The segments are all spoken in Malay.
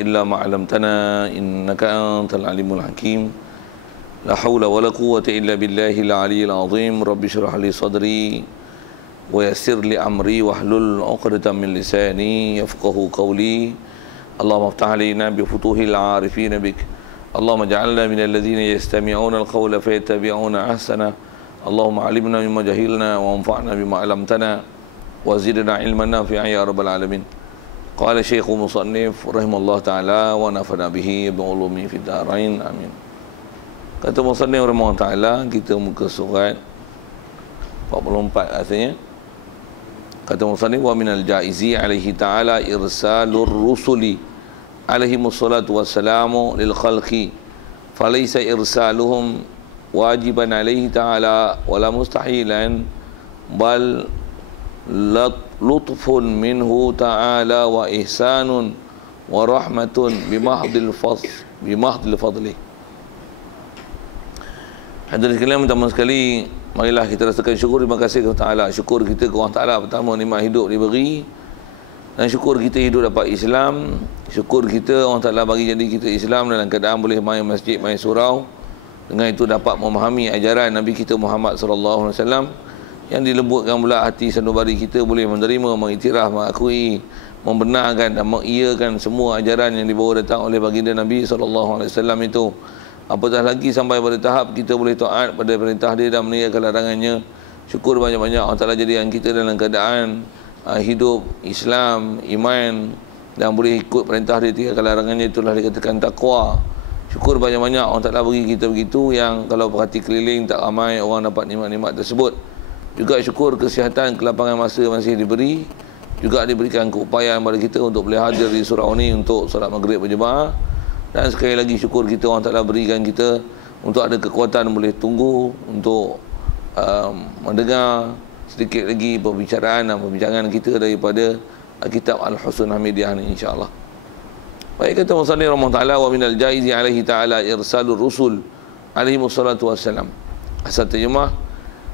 إلا ما علمتنا إنك أنت العليم الحكيم لا حول ولا قوة إلا بالله العلي العظيم رب اشرح لي صدري ويسر لي أمري واحلل عقدة من لساني يفقه قولي اللهم افتح علينا بفتوح العارفين بك اللهم اجعلنا من الذين يستمعون القول فيتبعون أحسنه اللهم علمنا مما جهلنا وانفعنا بما علمتنا وزدنا علما نافعا يا رب العالمين. قال شيخ مصنف رحمه الله تعالى ونفعنا به بعلومه في الدارين amin. Kata Musannif rahimahullah taala, kita muka surat 44 rasanya. Kata Musannif wa minal jaizi alaihi taala irsalur rusuli alaihi wassalatu wassalamu lil khalqi falaysa irsaluhum wajiban alaihi taala wala mustahilan bal lutfun minhu ta'ala wa ihsanun wa rahmatun bimahdil fadli. Hadirin sekalian, pertama sekali marilah kita rasakan syukur, terima kasih kepada Ta'ala. Syukur kita kepada Allah Ta'ala, pertama nikmat hidup diberi, dan syukur kita hidup dapat Islam. Syukur kita Allah Ta'ala bagi jadi kita Islam dalam keadaan boleh main masjid, main surau. Dengan itu dapat memahami ajaran Nabi kita Muhammad sallallahu alaihi wasallam, yang dilembutkan pula hati sanubari kita boleh menerima, mengiktiraf, mengakui, membenarkan dan mengiyakan semua ajaran yang dibawa datang oleh baginda Nabi SAW itu. Apatah lagi sampai pada tahap kita boleh taat pada perintah dia dan meninggalkan larangannya. Syukur banyak-banyak Allah Ta'ala jadikan kita dalam keadaan hidup Islam, iman, dan boleh ikut perintah dia, tinggalkan larangannya. Itulah dikatakan takwa. Syukur banyak-banyak Allah Ta'ala bagi kita begitu, yang kalau perhati keliling tak ramai orang dapat nikmat-nikmat tersebut. Juga syukur kesihatan, kelapangan masa masih diberi. Juga diberikan keupayaan kepada kita untuk boleh hadir di surau ini untuk solat maghrib berjemaah. Dan sekali lagi syukur kita Allah Ta'ala berikan kita untuk ada kekuatan boleh tunggu untuk mendengar sedikit lagi perbicaraan dan perbincangan kita daripada kitab Al-Husun Hamidiyah ini, insyaAllah. Baik, kata Musannif rahimahullah ta'ala wa minal jaizi alaihi ta'ala irsalur rusul alaihi wassalatu wassalam. Asal terjemah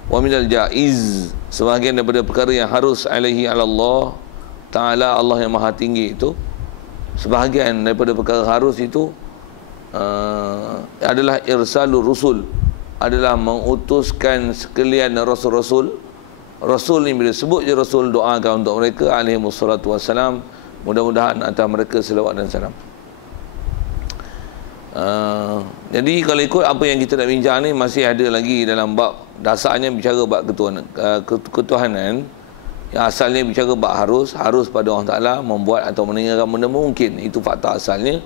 wa minal jaiz, sebahagian daripada perkara yang harus alaihi ala Allah Ta'ala, Allah yang maha tinggi itu, sebahagian daripada perkara harus itu adalah irsalur rusul, adalah mengutuskan sekalian rasul-rasul. Rasul ni bila sebut je rasul, doakan untuk mereka alaihi wassalatu wassalam, mudah-mudahan atas mereka selawat dan salam. Jadi kalau ikut apa yang kita nak bincang ni, masih ada lagi dalam bab dasarnya bicara bab ketuhanan, yang asalnya bicara bab harus pada Allah Ta'ala membuat atau meninggalkan benda mungkin. Itu fakta asalnya.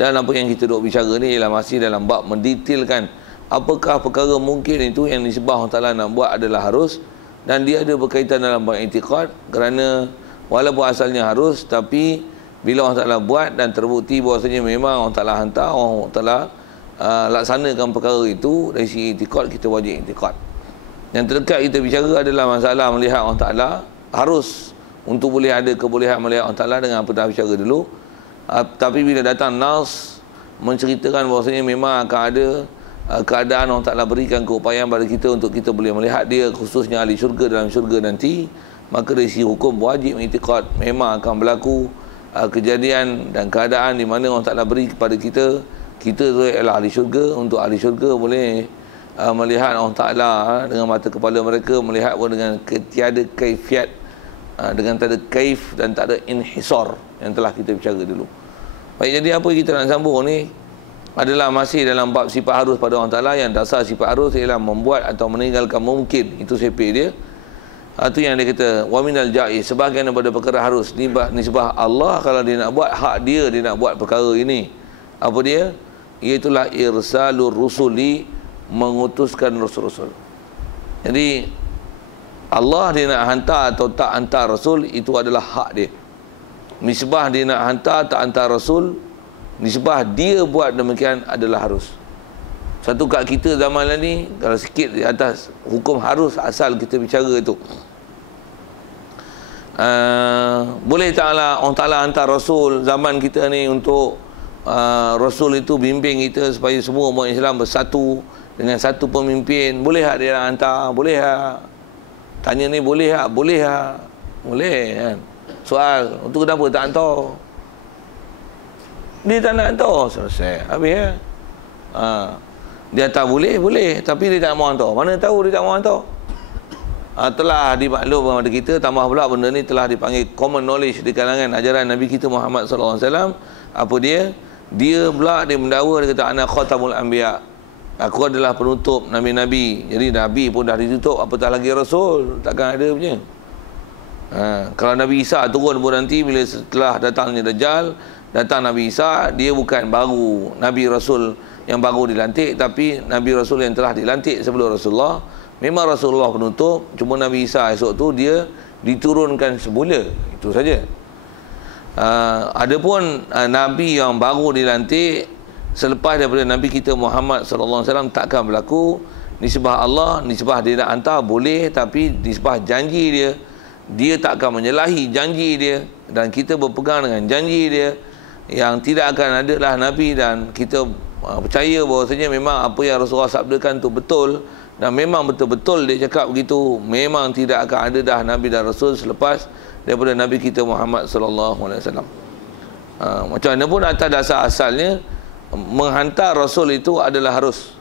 Dan apa yang kita duk bicara ni ialah masih dalam bab mendetailkan apakah perkara mungkin itu yang disebab Allah Ta'ala nak buat adalah harus, dan dia ada berkaitan dalam bab i'tiqad, kerana walaupun asalnya harus, tapi bila Allah Ta'ala buat dan terbukti bahawasanya memang Allah Ta'ala hantar, Allah Ta'ala laksanakan perkara itu, dari segi i'tiqad kita wajib i'tiqad. Yang terdekat kita bicara adalah masalah melihat Allah Ta'ala harus, untuk boleh ada kebolehan melihat Allah Ta'ala dengan apa dah bicara dulu. Tapi bila datang nas menceritakan bahawasanya memang akan ada keadaan Allah Ta'ala berikan keupayaan pada kita untuk kita boleh melihat dia, khususnya ahli syurga dalam syurga nanti, maka dari segi hukum wajib i'tiqad memang akan berlaku kejadian dan keadaan di mana Allah Ta'ala beri kepada kita tu ialah ahli syurga. Untuk ahli syurga boleh melihat Allah Ta'ala dengan mata kepala mereka, melihat pun dengan tiada kaifiat, dengan tak ada kaif dan tak ada inhisar yang telah kita bicara dulu. Baik, jadi apa kita nak sambung ni adalah masih dalam bab sifat harus pada Allah Ta'ala, yang dasar sifat harus ialah membuat atau meninggalkan mungkin. Itu sepih dia. Itu yang dia kata wa minal jaiz, sebahagian daripada perkara harus nisbah Allah, kalau dia nak buat hak dia nak buat perkara ini. Apa dia? Iaitulah irsalur rusuli, mengutuskan rasul-rasul. Jadi Allah dia nak hantar atau tak hantar rasul, itu adalah hak dia. Nisbah dia nak hantar tak hantar rasul, nisbah dia buat demikian adalah harus. Satu kat kita zaman ni, kalau sikit di atas hukum harus asal kita bicara itu, boleh taklah Allah Ta'ala hantar rasul zaman kita ni untuk rasul itu bimbing kita supaya semua umat Islam bersatu dengan satu pemimpin. Boleh tak dia nak hantar? Boleh tak? Tanya ni boleh tak? Boleh tak? Boleh kan? Soal, untuk kenapa tak hantar? Dia tak nak hantar. Selesai. Habis ya. Dia hantar boleh. Tapi dia tak mau hantar. Mana tahu dia tak mau hantar. Telah dimaklum kepada kita, tambah pula benda ni telah dipanggil common knowledge di kalangan ajaran Nabi kita Muhammad sallallahu alaihi wasallam. Apa dia? Dia pula dia mendakwa, dia kata ana khatamul anbiya. Aku adalah penutup nabi-nabi. Jadi nabi pun dah ditutup, apatah lagi rasul, takkan ada punya. Kalau Nabi Isa turun pun nanti bila setelah datangnya Dajjal, datang Nabi Isa, dia bukan baru nabi rasul yang baru dilantik, tapi nabi rasul yang telah dilantik sebelum Rasulullah. Memang Rasulullah penutup, cuma Nabi Isa esok tu dia diturunkan semula. Itu saja. Adapun Nabi yang baru dilantik selepas daripada Nabi kita Muhammad sallallahu alaihi wasallam takkan berlaku. Nisbah Allah, nisbah dia nak hantar boleh, tapi nisbah janji dia takkan menyalahi janji dia, dan kita berpegang dengan janji dia yang tidak akan adalah Nabi, dan kita percaya bahawasanya memang apa yang Rasulullah sabdakan tu betul. Dan memang betul-betul dia cakap begitu. Memang tidak akan ada dah Nabi dan Rasul selepas daripada Nabi kita Muhammad sallallahu alaihi wasallam. Macam mana pun atas dasar asalnya menghantar Rasul itu adalah harus.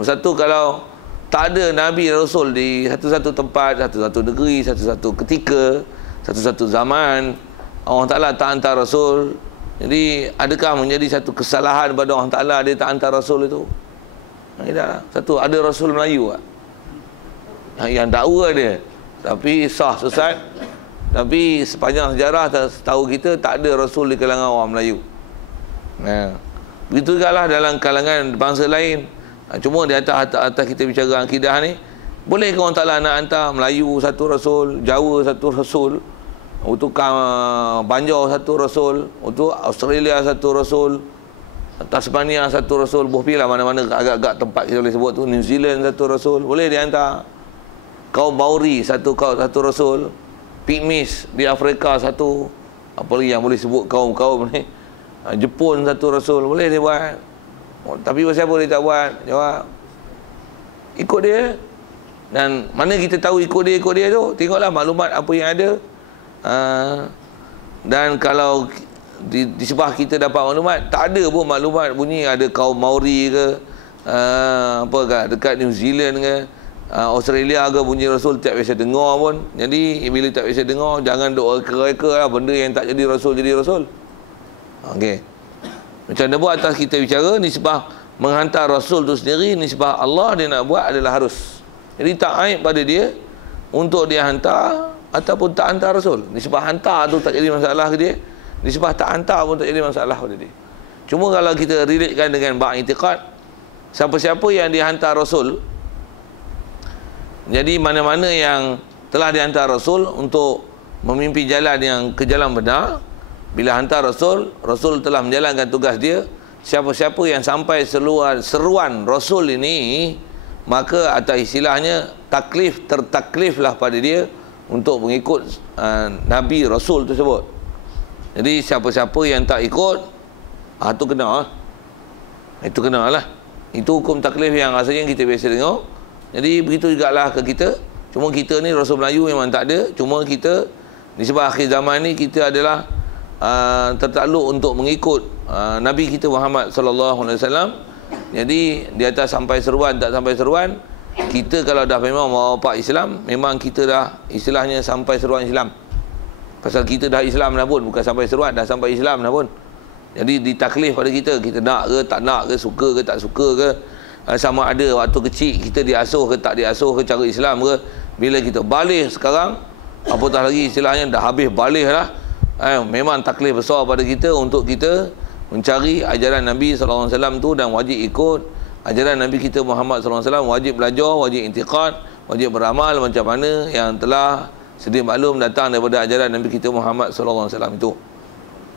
Satu, kalau tak ada Nabi Rasul di satu-satu tempat, satu-satu negeri, satu-satu ketika, satu-satu zaman, Allah Ta'ala tak hantar Rasul. Jadi adakah menjadi satu kesalahan pada Allah Ta'ala dia tak hantar Rasul itu? Tidak. Satu, ada Rasul Melayu yang dakwa dia, tapi sah sesat. Tapi sepanjang sejarah tahu kita tak ada Rasul di kalangan orang Melayu. Begitu juga lah dalam kalangan bangsa lain. Cuma di atas kita bicara akidah ni, boleh ke orang Ta'ala nak hantar Melayu satu Rasul, Jawa satu Rasul, untuk Banjar satu Rasul, untuk Australia satu Rasul, Tasmania satu Rasul, bohpilah mana-mana agak-agak tempat kita boleh sebut tu, New Zealand satu Rasul, boleh dihantar. Kaum Maori satu Rasul, Pygmies di Afrika satu, apa lagi yang boleh sebut kaum-kaum ni, Jepun satu Rasul, boleh dia buat. Tapi siapa dia tak buat? Jawab, ikut dia. Dan mana kita tahu ikut dia tu? Tengoklah maklumat apa yang ada. Dan kalau di sebelah kita dapat maklumat, tak ada pun maklumat bunyi ada kaum Maori ke apa ke dekat New Zealand ke Australia ke bunyi Rasul, tak biasa dengar pun. Jadi bila tak biasa dengar, jangan duk reka-reka lah benda yang tak jadi Rasul jadi Rasul. Okey, macam mana pun atas kita bicara nisbah menghantar Rasul tu sendiri, nisbah Allah dia nak buat adalah harus. Jadi tak aib pada dia untuk dia hantar ataupun tak hantar Rasul. Nisbah hantar tu tak jadi masalah ke dia, nisbah tak hantar pun tak jadi masalah pada dia. Cuma kalau kita relatekan dengan bab i'tiqad, siapa-siapa yang dihantar Rasul, jadi mana-mana yang telah dihantar Rasul untuk memimpin jalan yang ke jalan benar, bila hantar Rasul, Rasul telah menjalankan tugas dia. Siapa-siapa yang sampai seruan Rasul ini, maka atas istilahnya tertakliflah pada dia untuk mengikut Nabi Rasul tersebut. Jadi siapa-siapa yang tak ikut, itu kena. Itu kena lah. Itu hukum taklif yang rasanya kita biasa dengar. Jadi begitu jugalah ke kita. Cuma kita ni Rasul Melayu memang tak ada. Cuma kita di sebab akhir zaman ni kita adalah tertakluk untuk mengikut Nabi kita Muhammad sallallahu alaihi wasallam. Jadi di atas sampai seruan tak sampai seruan, kita kalau dah memang bawa Islam, memang kita dah istilahnya sampai seruan Islam. Pasal kita dah Islam dah pun, bukan sampai seruan, dah sampai Islam dah pun. Jadi ditaklif pada kita nak ke tak nak ke, suka ke tak suka ke, sama ada waktu kecil kita diasuh ke tak diasuh ke cara Islam ke. Bila kita balik sekarang, apatah lagi istilahnya dah habis balik lah, memang taklif besar pada kita untuk kita mencari ajaran Nabi SAW tu, dan wajib ikut ajaran Nabi kita Muhammad SAW. Wajib belajar, wajib i'tiqad, wajib beramal macam mana yang telah sedia maklum datang daripada ajaran Nabi kita Muhammad SAW itu.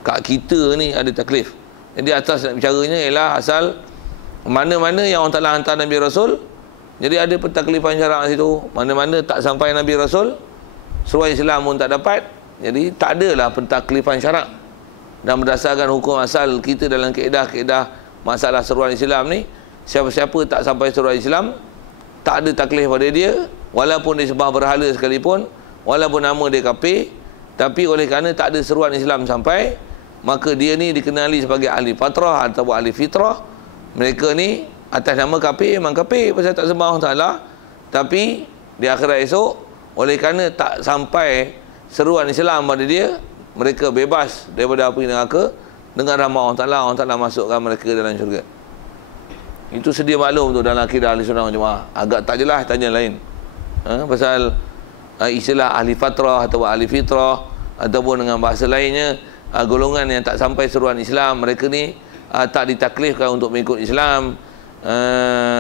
Kat kita ni ada taklif. Jadi atas nak bicaranya ialah asal mana-mana yang Allah Ta'ala hantar Nabi Rasul, jadi ada pentaklifan syarak situ. Mana-mana tak sampai Nabi Rasul, seruan Islam pun tak dapat, jadi tak adalah pentaklifan syarak. Dan berdasarkan hukum asal kita dalam kaedah-kaedah masalah seruan Islam ni, siapa-siapa tak sampai seruan Islam, tak ada taklif pada dia, walaupun dia sembah berhala sekalipun, walaupun nama dia kafir, tapi oleh kerana tak ada seruan Islam sampai, maka dia ni dikenali sebagai ahli fatrah atau ahli fitrah. Mereka ni atas nama kafir, memang kafir pasal tak sembah Allah Ta'ala, tapi di akhirat esok, oleh kerana tak sampai seruan Islam pada dia, mereka bebas daripada api neraka dengan rahmat Allah Ta'ala. Allah Ta'ala masukkan mereka dalam syurga. Itu sedia maklum tu dalam akidah ahli sunnah wal jamaah. Agak tak jelas tanya lain. Pasal istilah ahli fatrah atau ahli fitrah, ataupun dengan bahasa lainnya, golongan yang tak sampai seruan Islam, mereka ni tak ditaklifkan untuk mengikut Islam.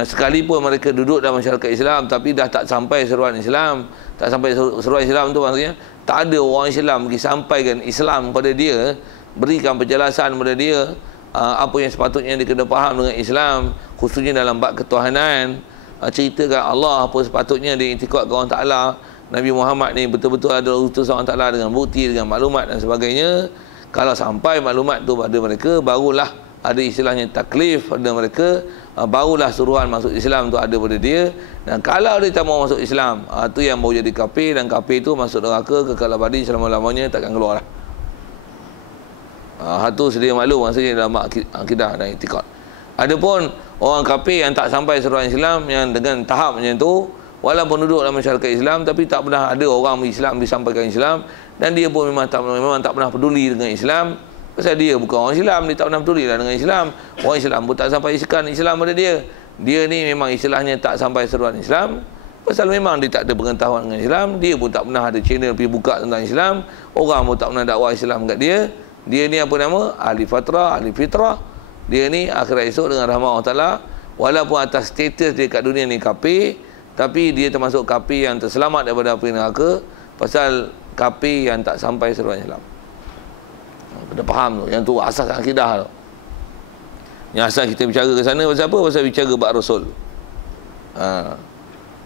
Sekalipun mereka duduk dalam masyarakat Islam, tapi dah tak sampai seruan Islam. Tak sampai seruan Islam tu maksudnya tak ada orang Islam pergi sampaikan Islam kepada dia, berikan penjelasan kepada dia apa yang sepatutnya dia kena faham dengan Islam, khususnya dalam bab ketuhanan. Ceritakan Allah apa sepatutnya dia iktikad ke orang Ta'ala. Nabi Muhammad ni betul-betul adalah utusan Allah Ta'ala dengan bukti, dengan maklumat dan sebagainya. Kalau sampai maklumat tu pada mereka, barulah ada istilahnya taklif pada mereka, barulah suruhan masuk Islam tu ada pada dia. Dan kalau dia tak mau masuk Islam, tu yang baru jadi kafir, dan kafir tu masuk neraka kekal abadi selama-lamanya, takkan keluar lah. Tu sedia maklum maksudnya dalam akidah dan i'tikad. Adapun orang kafir yang tak sampai seruan Islam, yang dengan tahap macam tu, walaupun duduk dalam masyarakat Islam, tapi tak pernah ada orang Islam disampaikan Islam, dan dia pun memang tak pernah peduli dengan Islam. Pasal dia bukan orang Islam, dia tak pernah peduli lah dengan Islam. Orang Islam pun tak sampai isikan Islam pada dia. Dia ni memang istilahnya tak sampai seruan Islam. Pasal memang dia tak ada pengetahuan dengan Islam. Dia pun tak pernah ada channel pergi buka tentang Islam. Orang pun tak pernah dakwah Islam kat dia. Dia ni apa nama? Ahli fatrah, ahli fitrah. Dia ni akhirat esok dengan rahmat Allah Ta'ala, walaupun atas status dia kat dunia ni kafir, tapi dia termasuk kafir yang terselamat daripada api neraka, pasal kafir yang tak sampai seruan Islam. Kena faham tu. Yang tu asas akidah tu. Yang asal kita bicara ke sana pasal apa? Pasal bicara bab Rasul.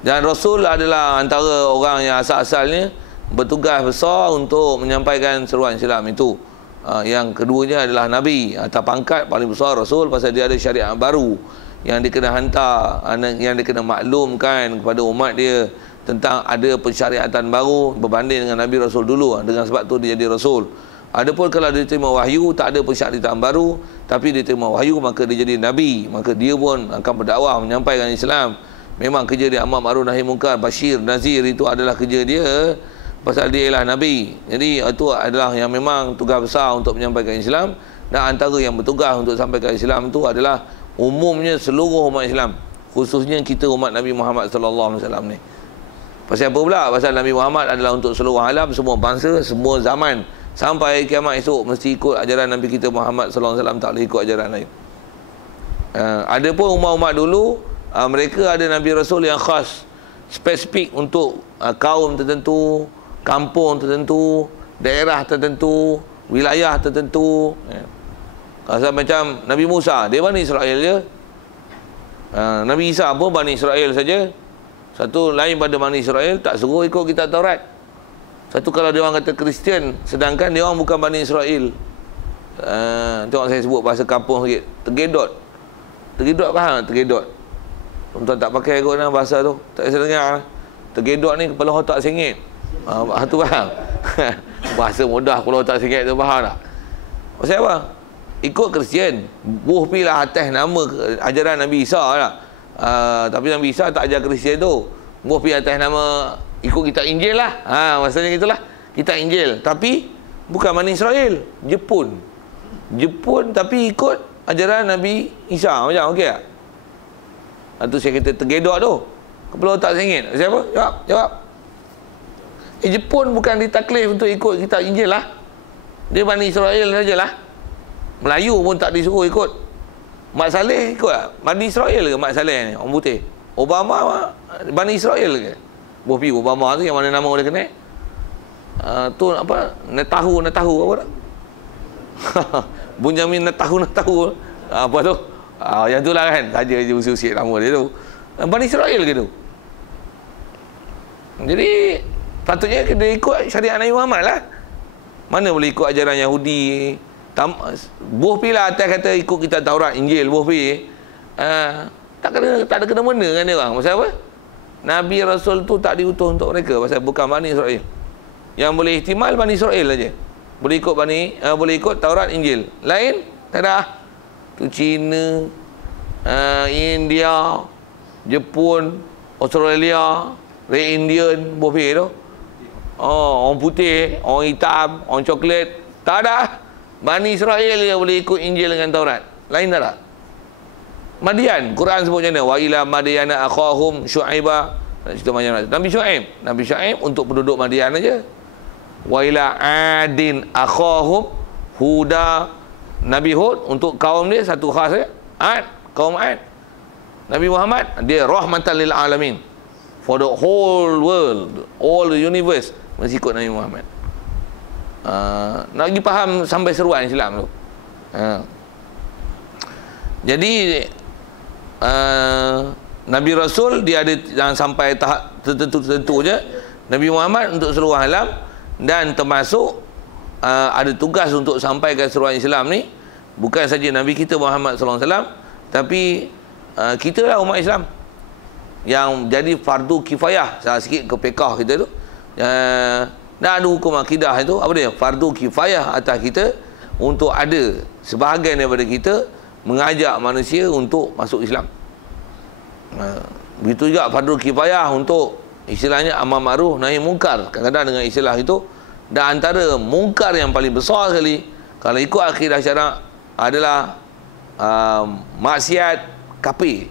Dan Rasul adalah antara orang yang asal-asalnya bertugas besar untuk menyampaikan seruan Islam itu. Yang keduanya adalah Nabi. Atas pangkat paling besar Rasul, pasal dia ada syariat baru yang dia kena hantar, yang dia kena maklumkan kepada umat dia tentang ada pensyariatan baru berbanding dengan Nabi Rasul dulu. Dengan sebab tu dia jadi Rasul. Adapun kalau dia terima wahyu, tak ada pensyariatan baru, tapi dia terima wahyu, maka dia jadi Nabi. Maka dia pun akan berdakwah, menyampaikan Islam. Memang kerja dia amar ma'ruf nahi munkar, Bashir, Nazir, itu adalah kerja dia, pasal dia ialah Nabi. Jadi itu adalah yang memang tugas besar untuk menyampaikan Islam. Dan antara yang bertugas untuk sampaikan Islam itu adalah umumnya seluruh umat Islam, khususnya kita umat Nabi Muhammad SAW ni. Pasal apa pula? Pasal Nabi Muhammad adalah untuk seluruh alam, semua bangsa, semua zaman, sampai kiamat esok mesti ikut ajaran Nabi kita Muhammad SAW, tak boleh ikut ajaran lain. Ada pun umat-umat dulu, mereka ada Nabi Rasul yang khas, spesifik untuk kaum tertentu, kampung tertentu, daerah tertentu, wilayah tertentu. Asal macam Nabi Musa, dia Bani Israel je. Nabi Isa pun Bani Israel saja. Satu lain pada Bani Israel, tak suruh ikut kitab Taurat. Satu kalau dia orang kata Kristian, sedangkan dia orang bukan Bani Israel. Tengok saya sebut bahasa kampung sikit, tergedot. Tergedot faham? Tergedot. Tuan-tuan tak pakai kot bahasa tu, tak bisa dengar. Tergedot ni kepala otak sengit. Tu faham? Bahasa mudah kepala otak sengit tu faham tak? Pasal apa? Ikut Kristian, buh pilah atas nama ajaran Nabi Isa lah. Tapi Nabi Isa tak ajar Kristian tu, buh pi atas nama ikut kitab Injil lah. Maksudnya gitulah, kitab Injil, tapi bukan Bani Israel, Jepun tapi ikut ajaran Nabi Isa. Macam okey tak? Itu saya kata tergedok tu, kepala otak sengit. Siapa? Jawab. Jepun bukan ditaklif untuk ikut kitab Injil lah, dia Bani Israel sajalah. Melayu pun tak disuruh ikut. Mat Saleh ikut tak? Bani Israel ke Mat Saleh ni, orang putih? Obama Bani Israel ke? Bopi Obama tu yang mana nama boleh kenal? Tu apa? Netahu apa tak? Bunyamin Netahu. Apa tu? Yang tu lah kan, saja je usia-usia nama dia tu. Bani Israel ke tu? Jadi patutnya dia ikut syariat Nabi Muhammad lah. Mana boleh ikut ajaran Yahudi? Buh pilah atas kata ikut kitab Taurat, Injil, buh pi. Tak ada kena-mena dengan dia orang. Pasal apa? Nabi Rasul tu tak diutus untuk mereka, pasal bukan Bani Israel. Yang boleh ihtimal Bani Israel saja. Boleh ikut boleh ikut Taurat, Injil. Lain tak ada. Tu Cina, India, Jepun, Australia, Red Indian, boleh tu. Oh, orang putih, orang hitam, orang coklat, tak ada. Bani Israel dia boleh ikut Injil dengan Taurat. Lain tak ada. Madian, Quran sebut macam mana? Wa ila Madiana akhahum Syu'aiba. Cerita macam mana? Nabi Syu'aib untuk penduduk Madian aja. Wa ila Adin akhahum Huda. Nabi Hud untuk kaum dia satu khas saja. Kaum Ad. Nabi Muhammad dia rahmatan lil alamin. For the whole world, all the universe, mesti ikut Nabi Muhammad. Nak pergi faham sampai seruan Islam tu. Jadi Nabi Rasul dia ada yang sampai tahap tertentu je. Nabi Muhammad untuk seluruh alam, dan termasuk ada tugas untuk sampaikan seruan Islam ni bukan saja Nabi kita Muhammad sallallahu alaihi wasallam, tapi kita lah umat Islam yang jadi fardu kifayah. Salah sikit ke fiqh kita tu. Dan ada hukum akidah itu apa dia? Fardu kifayah atas kita untuk ada sebahagian daripada kita mengajak manusia untuk masuk Islam. Begitu juga fardu kifayah untuk istilahnya amar ma'ruf nahi mungkar. Kadang-kadang dengan istilah itu, dan antara mungkar yang paling besar sekali kalau ikut akidah syarak adalah maksiat kafir,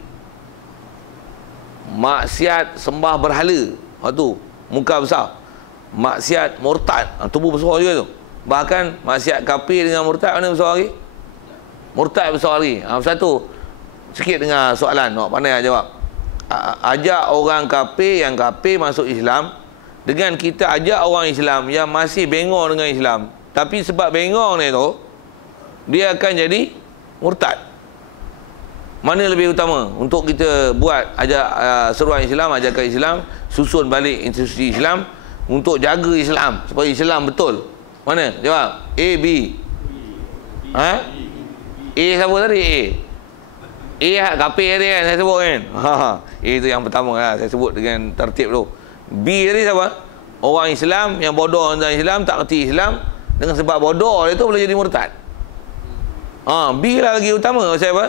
maksiat sembah berhala. Tu mungkar besar. Maksiat murtad, tubuh besar juga tu. Bahkan maksiat kafir dengan murtad mana besar lagi? Murtad besar lagi. Satu sikit dengar soalan, nak pandai nak jawab. Ajak orang kafir yang kafir masuk Islam dengan kita ajak orang Islam yang masih bengong dengan Islam, tapi sebab bengong ni tu dia akan jadi murtad. Mana lebih utama untuk kita buat ajak seruan Islam, ajakan Islam, susun balik institusi Islam untuk jaga Islam supaya Islam betul? Mana? Jawab. A, B. A siapa tadi? A kafir tadi kan saya sebut kan. A itu yang pertama lah, saya sebut dengan tertib tu. B tadi siapa? Orang Islam yang bodoh tentang Islam, tak kerti Islam, dengan sebab bodoh dia tu boleh jadi murtad. B lah lagi utama. Pasal apa?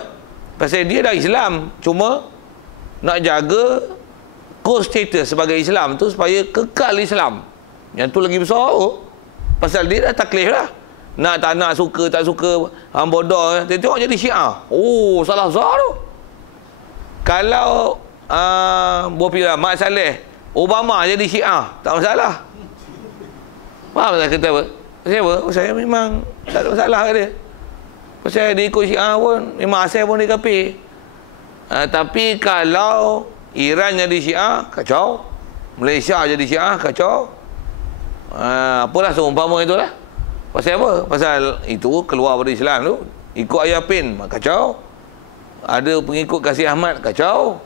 Pasal dia dah Islam, cuma nak jaga status sebagai Islam tu supaya kekal Islam. Yang tu lagi besar tu. Pasal dia dah taklif lah. Nak tak nak, suka tak suka, hang bodoh, dia tengok jadi Syiah. Oh, salah besar tu. Kalau berpilih Mak Saleh, Obama jadi Syiah, tak masalah. Faham tak kata apa? Pasal apa? Saya memang tak ada masalah kat dia. Pasal dia ikut Syiah pun, memang asal pun dia kafir. Tapi kalau Iran jadi Syiah, kacau. Malaysia jadi Syiah, kacau. Apalah seumpama itulah. Pasal apa? Pasal itu keluar dari Islam tu. Ikut ayah pin, kacau. Ada pengikut Kasih Ahmad, kacau.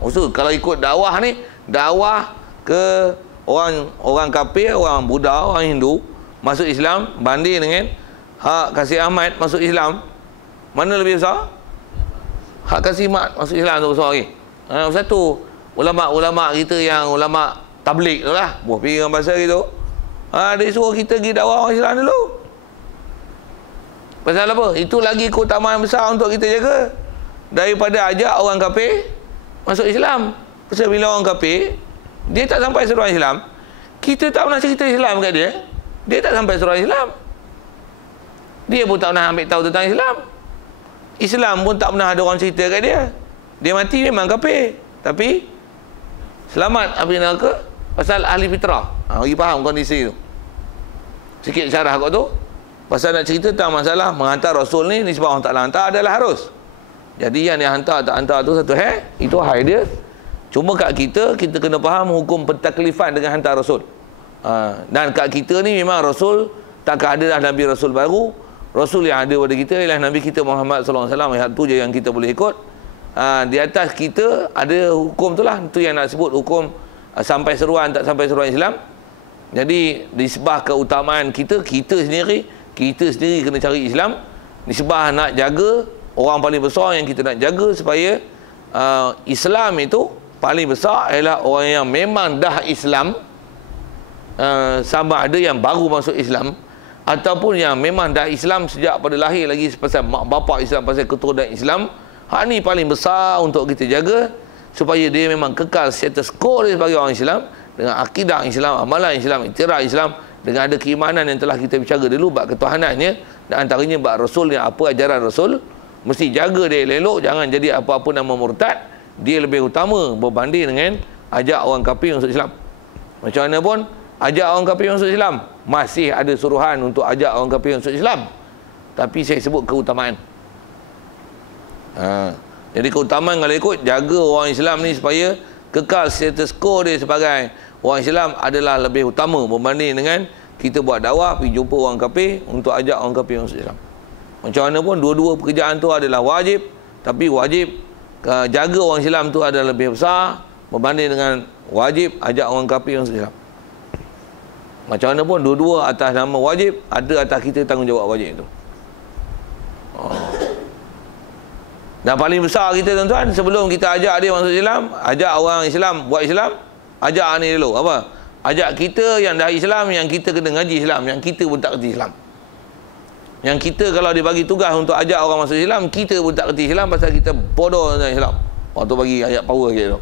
Maksud kalau ikut dakwah ni, dakwah ke orang kafir, orang Buddha, orang Hindu masuk Islam banding dengan hak Kasih Ahmad masuk Islam, mana lebih besar? Hak Kasih Ahmad masuk Islam tu besar lagi. Satu ulama-ulama kita yang ulama tabligh tu lah, buah pergi dengan bahasa gitu. Dia suruh kita pergi dakwah orang Islam dulu. Pasal apa? Itu lagi keutamaan besar untuk kita jaga daripada ajak orang kafir masuk Islam. Pasal bila orang kafir, dia tak sampai seruan Islam, kita tak pernah cerita Islam kat dia, dia tak sampai seruan Islam. Dia pun tak pernah ambil tahu tentang Islam. Islam pun tak pernah ada orang cerita kat dia. Dia mati memang kafir, tapi selamat api neraka pasal ahli fitrah. Bagi faham kondisi tu. Sikit syarah kat tu. Pasal nak cerita tentang masalah menghantar Rasul ni sebab Allah Ta'ala hantar adalah harus. Jadi yang dia hantar tak hantar tu satu itu hak dia. Cuma kat kita kena faham hukum pentaklifan dengan hantar Rasul. Dan kat kita ni memang Rasul takkan ada dah Nabi Rasul baru. Rasul yang ada pada kita ialah Nabi kita Muhammad SAW. Yang tu je yang kita boleh ikut. Di atas kita ada hukum tu lah. Itu yang nak sebut hukum sampai seruan tak sampai seruan Islam. Jadi disebah keutamaan kita sendiri kena cari Islam. Disebah nak jaga orang paling besar yang kita nak jaga supaya Islam itu paling besar ialah orang yang memang dah Islam, sama ada yang baru masuk Islam ataupun yang memang dah Islam sejak pada lahir lagi pasal mak bapak Islam, pasal keturunan Islam, hak ni paling besar untuk kita jaga supaya dia memang kekal status quo dia sebagai orang Islam dengan akidah Islam, amalan Islam, iktiraf Islam, dengan ada keimanan yang telah kita bicara dulu bab ketuhanannya, dan antaranya bab Rasul yang apa ajaran Rasul, mesti jaga dia elok, jangan jadi apa-apa nama murtad. Dia lebih utama berbanding dengan ajak orang kafir masuk Islam. Macam mana pun ajak orang kafir masuk Islam, masih ada suruhan untuk ajak orang kafir masuk Islam, tapi saya sebut keutamaan. Jadi keutamaan kalau ikut jaga orang Islam ni supaya kekal status quo dia sebagai orang Islam adalah lebih utama berbanding dengan kita buat dakwah pergi jumpa orang kafir untuk ajak orang kafir masuk Islam. Macam mana pun dua-dua pekerjaan tu adalah wajib, tapi wajib jaga orang Islam tu adalah lebih besar berbanding dengan wajib ajak orang kafir masuk Islam. Macam mana pun dua-dua atas nama wajib, ada atas kita tanggungjawab wajib itu. Dan paling besar kita tuan-tuan, sebelum kita ajak dia masuk Islam, ajak orang Islam buat Islam, ajak ni dulu apa? Ajak kita yang dah Islam, yang kita kena ngaji Islam, yang kita pun tak kerti Islam. Yang kita kalau dia bagi tugas untuk ajak orang masuk Islam, kita pun tak kerti Islam pasal kita bodoh tentang Islam. Waktu bagi ayat power je tu.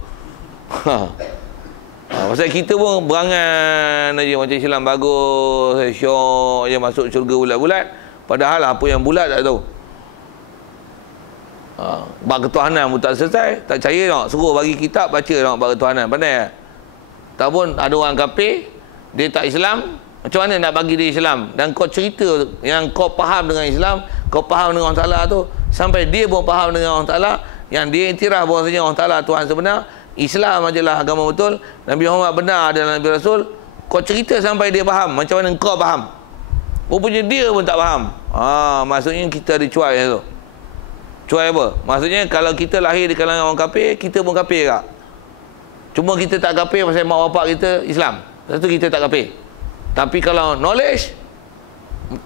Pasal kita pun berangan aja macam Islam bagus, syok je masuk syurga bulat-bulat, padahal apa yang bulat tak tahu. Bab ketuhanan pun tak selesai, tak percaya tak, suruh bagi kitab baca tak bab ketuhanan, pandai tak? Tak pun ada orang kafir, dia tak Islam, macam mana nak bagi dia Islam? Dan kau cerita yang kau faham dengan Islam, kau faham dengan Allah Ta'ala tu, sampai dia pun faham dengan Allah Ta'ala, yang dia iktiraf bahawasanya Allah Ta'ala Tuhan sebenar, Islam adalah agama betul, Nabi Muhammad benar adalah Nabi Rasul. Kau cerita sampai dia faham, macam mana kau faham, rupanya dia pun tak faham. Maksudnya kita ada cuai tu. Cuai apa? Maksudnya kalau kita lahir di kalangan orang kafir, kita pun kafir tak? Cuma kita tak kafir pasal mak bapak kita Islam, lepas tu kita tak kafir. Tapi kalau knowledge,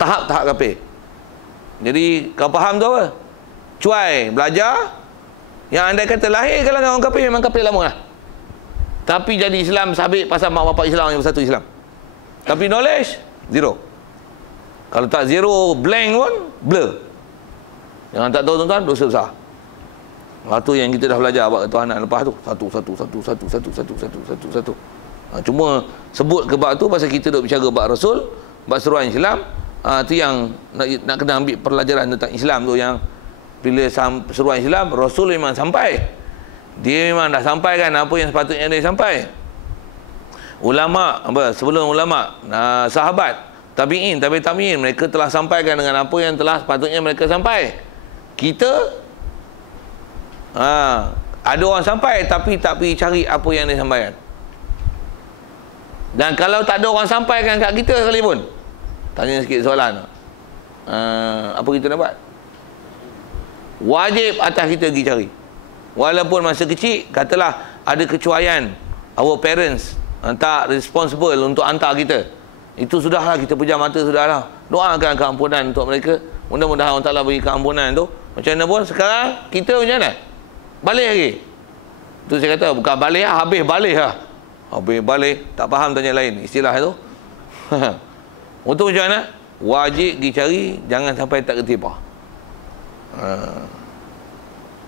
tahap-tahap kafir. Jadi kau faham tu apa? Cuai, belajar. Yang anda kata lahir kalangan orang kafir, memang kafir lama lah. Tapi jadi Islam sabit pasal mak bapak Islam yang bersatu Islam. Tapi knowledge, zero. Kalau tak zero, blank pun, blur. Yang tak tahu tuan-tuan, dosa besar. Itu yang kita dah belajar buat ketuhanan lepas tu. Satu. Cuma sebut ke bab tu pasal kita duk bicara bab Rasul, bab seruan Islam. Tu yang nak kena ambil pelajaran tentang Islam tu, yang bila seruan Islam, Rasul memang sampai. Dia memang dah sampaikan apa yang sepatutnya dia sampai. Ulama, sebelum ulama, sahabat, tabi'in, tabi'in, mereka telah sampaikan dengan apa yang telah sepatutnya mereka sampai. Kita ada orang sampai tapi tak pergi cari apa yang dia sampaikan. Dan kalau tak ada orang sampaikan kat kita sekalipun, tanya sikit soalan, apa kita nak buat? Wajib atas kita pergi cari. Walaupun masa kecil, katalah ada kecuaian, our parents tak responsible untuk hantar kita, itu sudahlah, kita pejam mata sudahlah. Doakan keampunan untuk mereka, mudah-mudahan Allah Ta'ala beri keampunan tu. Macam mana pun sekarang kita macam mana? Balik lagi. Tu saya kata bukan balik lah, habis balik lah. Habis balik, tak faham tanya lain istilah tu. Untuk macam mana? Wajib dicari, jangan sampai tak ketipa.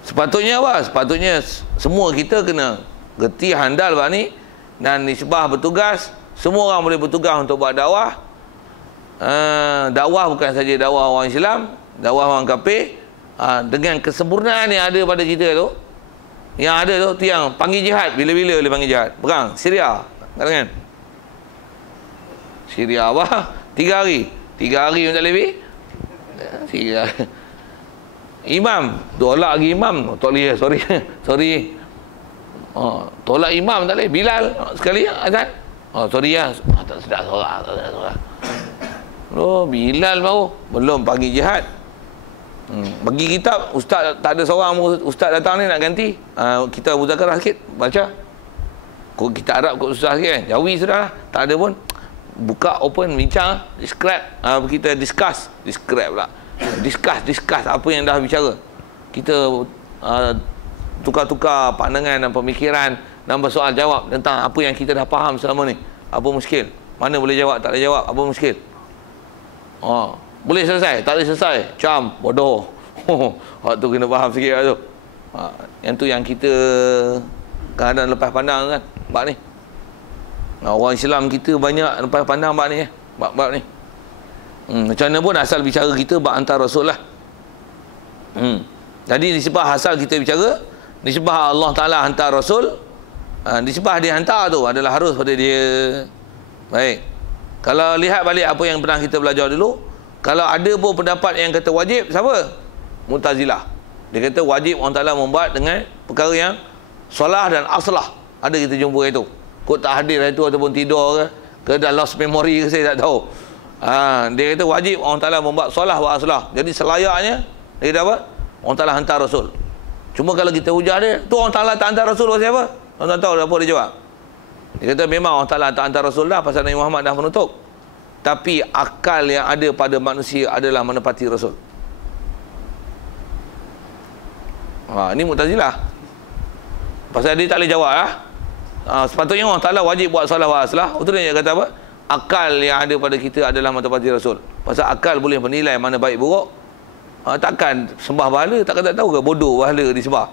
Sepatutnya apa? Sepatutnya semua kita kena reti handal bab ni, dan nisbah bertugas. Semua orang boleh bertugas untuk buat dakwah. Dakwah bukan saja dakwah orang Islam, dakwah orang kafir. Dengan kesempurnaan yang ada pada kita tu, yang ada tu yang panggil jihad. Bila-bila boleh panggil jihad? Perang Syria, katakan Syria apa? 3 hari tak lebih. Syria. Imam tolak lagi, imam tak boleh, sorry. Tolak imam tak boleh. Bilal sekali azan, sorry lah, tak sedap sorak. Bilal baru belum panggil jihad. Bagi kitab, ustaz tak ada seorang ustaz datang ni nak ganti. Kita muzakarah sikit, baca. Kok kita Arab kok susah sikit kan? Jawi sudahlah, tak ada pun. Buka open, bincang, describe, kita discuss pula. Discuss apa yang dah bicara. Kita tukar-tukar pandangan dan pemikiran dan bersoal jawab tentang apa yang kita dah faham selama ni. Apa muskil? Mana boleh jawab, tak boleh jawab, apa muskil? Boleh selesai? Tak boleh selesai? Cam, bodoh. Waktu kena faham sikit lah tu. Yang tu yang kita kadang lepas pandang kan, bab ni. Orang Islam kita banyak lepas pandang bab ni, bab ni. Macam mana pun asal bicara kita bab hantar Rasul lah. Jadi nisbah asal kita bicara, nisbah Allah Ta'ala hantar Rasul, nisbah dia hantar tu adalah harus pada dia. Baik. Kalau lihat balik apa yang pernah kita belajar dulu, kalau ada pun pendapat yang kata wajib, siapa? Mu'tazilah. Dia kata wajib Allah Ta'ala membuat dengan perkara yang salah dan aslah. Ada kita jumpa itu. Kok tak hadir itu ataupun tidur ke dah lost memory ke, saya tak tahu. Dia kata wajib Allah Ta'ala membuat salah wa aslah. Jadi selayaknya dia kata apa? Allah Ta'ala hantar Rasul. Cuma kalau kita hujah dia, tu Allah Ta'ala tak hantar Rasul pasal apa? Tuan-tuan tahu apa dia jawab? Dia kata memang Allah Ta'ala tak hantar Rasul dah pasal Nabi Muhammad dah menutup. Tapi akal yang ada pada manusia adalah menepati Rasul. Ini Mu'tazilah. Pasal dia tak boleh jawab lah. Sepatutnya Allah Ta'ala wajib buat salah wa aslah. Betul dia kata apa? Akal yang ada pada kita adalah menepati Rasul. Pasal akal boleh menilai mana baik buruk. Takkan sembah bahala, takkan tak tahu ke bodoh bahala disembah.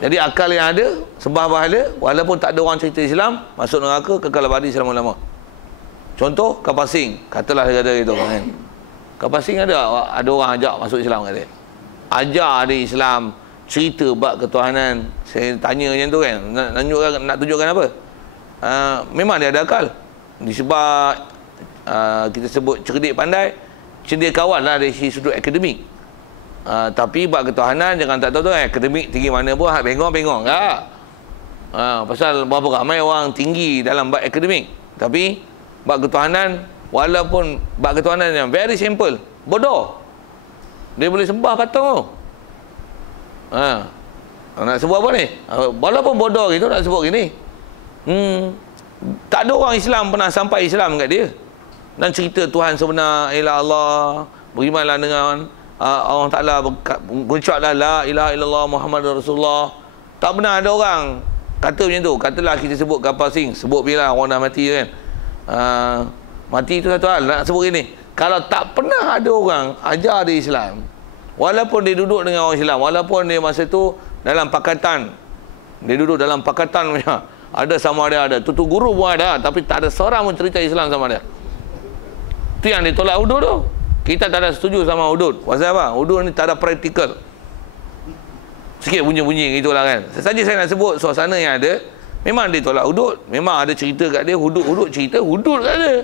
Jadi akal yang ada, sembah bahala, walaupun tak ada orang cerita Islam, masuk neraka, kekal abadi selama-lama. Contoh, kapasing. Katalah dia kata gitu kan. Kapasing ada orang ajak masuk Islam kata. Ajar dia Islam, cerita bab ketuhanan. Saya tanya macam tu kan, nak tunjukkan apa? Memang dia ada akal. Disebab kita sebut cerdik pandai, cendia kawan lah dari sudut akademik. Tapi bab ketuhanan jangan tak tahu tu akademik tinggi mana pun bengong-bengong tak. Pasal berapa ramai orang tinggi dalam bab akademik, tapi bab ketuhanan, walaupun bab ketuhanan yang very simple, bodoh, dia boleh sembah patung tu. Nak sebut apa ni? Walaupun bodoh gitu nak sebut gini. Tak ada orang Islam pernah sampai Islam kat dia dan cerita Tuhan sebenar ialah Allah, berimanlah dengan Allah Ta'ala, berucaplah la ilaha illallah Muhammadur Rasulullah. Tak pernah ada orang kata macam tu. Katalah kita sebut kapal sing, sebut bila orang dah mati kan. Mati itu satu hal, nak sebut gini. Kalau tak pernah ada orang ajar dia Islam, walaupun dia duduk dengan orang Islam, walaupun dia masa tu dalam pakatan, dia duduk dalam pakatan macam ada sama ada tutu guru pun ada, tapi tak ada seorang pun cerita Islam sama dia. Itu yang ditolak hudud tu. Kita tak ada setuju sama hudud. Pasal apa? Hudud ni tak ada praktikal. Sikit bunyi-bunyi gitulah kan. Saja saya nak sebut suasana yang ada. Memang dia tolak hudud. Memang ada cerita kat dia, hudud cerita hudud kat dia.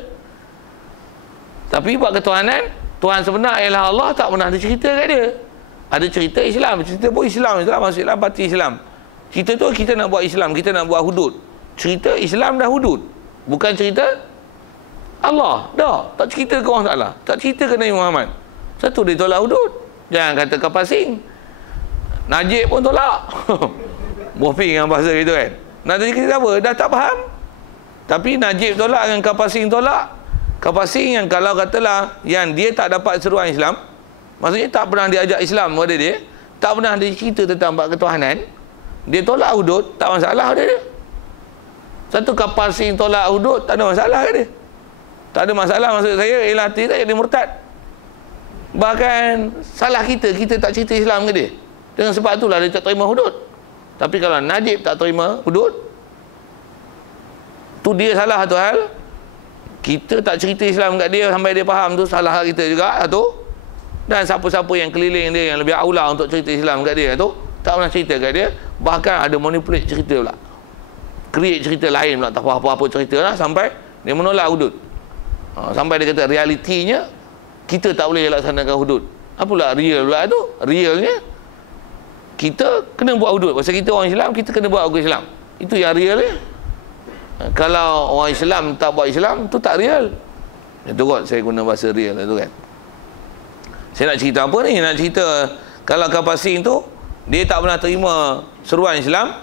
Tapi buat ketuhanan, Tuhan sebenar ialah Allah, tak pernah ada cerita kat dia. Ada cerita Islam, cerita pun Islam masuk Islam, parti Islam. Cerita tu kita nak buat Islam, kita nak buat hudud. Cerita Islam dah hudud. Bukan cerita Allah. Dah, tak cerita ke orang Ta'ala, tak cerita ke Nabi Muhammad. Satu dia tolak hudud. Jangan kata kapasing. Najib pun tolak. Bofing dengan bahasa gitu kan. Nak cerita apa? Dah tak faham. Tapi Najib tolak dengan kapasing tolak. Kapasing yang kalau katalah yang dia tak dapat seruan Islam, maksudnya tak pernah diajak Islam pada dia, tak pernah dia cerita tentang bab ketuhanan, dia tolak hudud, tak masalah pada dia. Satu kapasing tolak hudud, tak ada masalah kat dia. Tak ada masalah, maksud saya ialah dia tak jadi murtad. Bahkan salah kita tak cerita Islam ke dia. Dengan sebab itulah dia tak terima hudud. Tapi kalau Najib tak terima hudud, tu dia salah satu hal. Kita tak cerita Islam kat dia sampai dia faham, tu salah kita juga satu. Dan siapa-siapa yang keliling dia yang lebih aula untuk cerita Islam kat dia tu, tak pernah cerita kat dia. Bahkan ada manipulate cerita pula, create cerita lain pula, tak apa-apa cerita lah, sampai dia menolak hudud. Sampai dia kata realitinya kita tak boleh laksanakan hudud. Apalah real pula tu? Realnya kita kena buat hudud. Pasal kita orang Islam, kita kena buat hukum Islam. Itu yang real ni. Kalau orang Islam tak buat Islam, tu tak real. Itu kot saya guna bahasa real tu kan. Saya nak cerita apa ni? Nak cerita kalau kapasing tu dia tak pernah terima seruan Islam,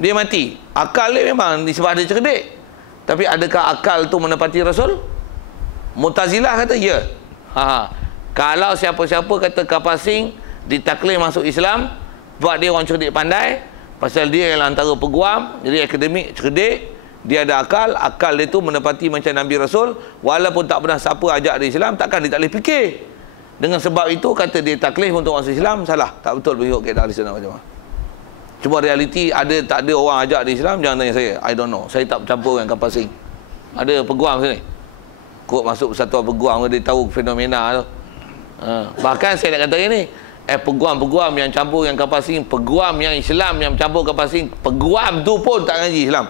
dia mati. Akal dia memang disebab dia cerdik. Tapi adakah akal tu menepati Rasul? Mu'tazilah kata ya. Kalau siapa-siapa kata kapasing ditaklif masuk Islam, buat dia orang cerdik pandai, pasal dia ialah antara peguam, jadi akademik cerdik, dia ada akal, akal dia tu menepati macam Nabi Rasul, walaupun tak pernah siapa ajak dia Islam, takkan dia tak boleh fikir. Dengan sebab itu kata dia taklif untuk masuk Islam, salah. Tak betul mengikut kaedah Ahli Sunnah wal Jamaah. Cuma realiti ada tak ada orang ajak dia Islam, jangan tanya saya. I don't know. Saya tak bercampur dengan kapal asing. Ada peguam sini. Kok masuk persatuan peguam, dia tahu fenomena tu. Bahkan saya nak kata ni, peguam-peguam yang campur dengan kapal asing, peguam yang Islam yang campur kapal asing, peguam tu pun tak ngaji Islam.